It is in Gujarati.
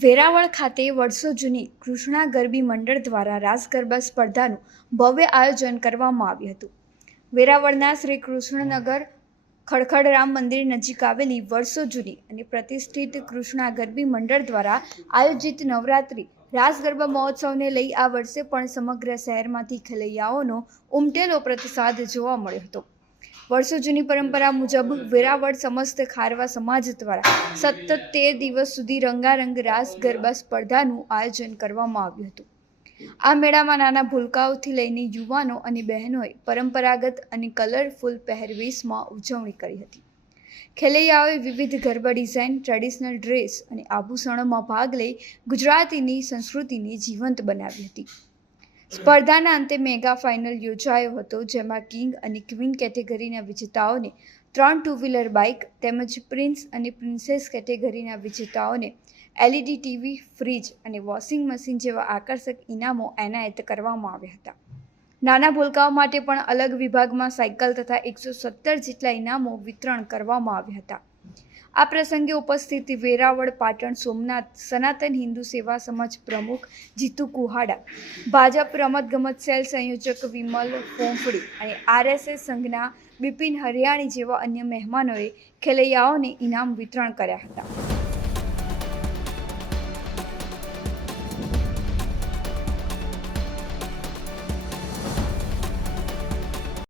વેરાવળ ખાતે વર્ષો જૂની કૃષ્ણા ગરબી મંડળ દ્વારા રાસ ગરબા સ્પર્ધાનું ભવ્ય આયોજન કરવામાં આવ્યું હતું. વેરાવળના શ્રી કૃષ્ણનગર ખડખડ રામ મંદિર નજીક આવેલી વર્ષો જૂની અને પ્રતિષ્ઠિત કૃષ્ણા ગરબી મંડળ દ્વારા આયોજિત નવરાત્રિ રાસ ગરબા મહોત્સવને લઈ આ વર્ષે પણ સમગ્ર શહેરમાંથી ખેલૈયાઓનો ઉમટેલો પ્રતિસાદ જોવા મળ્યો હતો. વર્ષો જૂની પરંપરા મુજબ વેરાવળ સમસ્ત ખારવા સમાજ દ્વારા સતત 13 દિવસ સુધી રંગારંગ રાસ ગરબા સ્પર્ધાનું આયોજન કરવામાં આવ્યું હતું. આ મેળામાં નાના ભૂલકાઓથી લઈને યુવાનો અને બહેનોએ પરંપરાગત અને કલરફુલ પહેરવેશમાં ઉજવણી કરી હતી. ખેલૈયાઓએ વિવિધ ગરબા ડિઝાઇન, ટ્રેડિશનલ ડ્રેસ અને આભૂષણોમાં ભાગ લઈ ગુજરાતીની સંસ્કૃતિને જીવંત બનાવી હતી. સ્પર્ધાના અંતે મેગા ફાઇનલ યોજાયો હતો, જેમાં કિંગ અને ક્વીન કેટેગરીના વિજેતાઓને 3 ટુ-વ્હીલર બાઇક તેમજ પ્રિન્સ અને પ્રિન્સેસ કેટેગરીના વિજેતાઓને LED ટીવી, ફ્રીજ અને વોશિંગ મશીન જેવા આકર્ષક ઇનામો એનાયત કરવામાં આવ્યા હતા. નાના ભૂલકાઓ માટે પણ અલગ વિભાગમાં સાયકલ તથા 117 જેટલા ઇનામો વિતરણ કરવામાં આવ્યા હતા. આ પ્રસંગે ઉપસ્થિત વેરાવળ પાટણ સોમનાથ સનાતન હિન્દુ સેવા સમાજ પ્રમુખ જીતુ કુહાડા, ભાજપ રમતગમત સેલ સંયોજક વિમલ ફોંફડી અને RSS સંઘના બિપિન હરિયાણી જેવા અન્ય મહેમાનોએ ખેલૈયાઓને ઇનામ વિતરણ કર્યા હતા.